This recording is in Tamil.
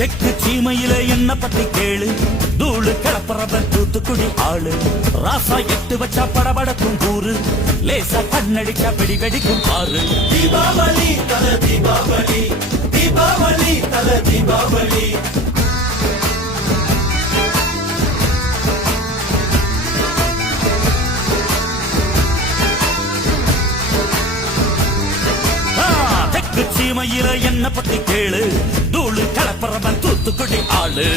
தெற்கு சீமையில என்ன பத்தி கேளு, தூளு கிளப்புறவன் தூத்துக்குடி ஆளு. ராசா எட்டு வச்சா படபடக்கும் கூறு, லேசா கண்ணடிச்சா வெடி வெடிக்கும் பாரு. தீபாவளி தல தீபாவளி, தீபாவளி தல தீபாவளி. தெற்கு சீமையில என்ன பத்தி கேளு, தூளு கிளப்புறவன் தூத்துக்குடி ஆளு.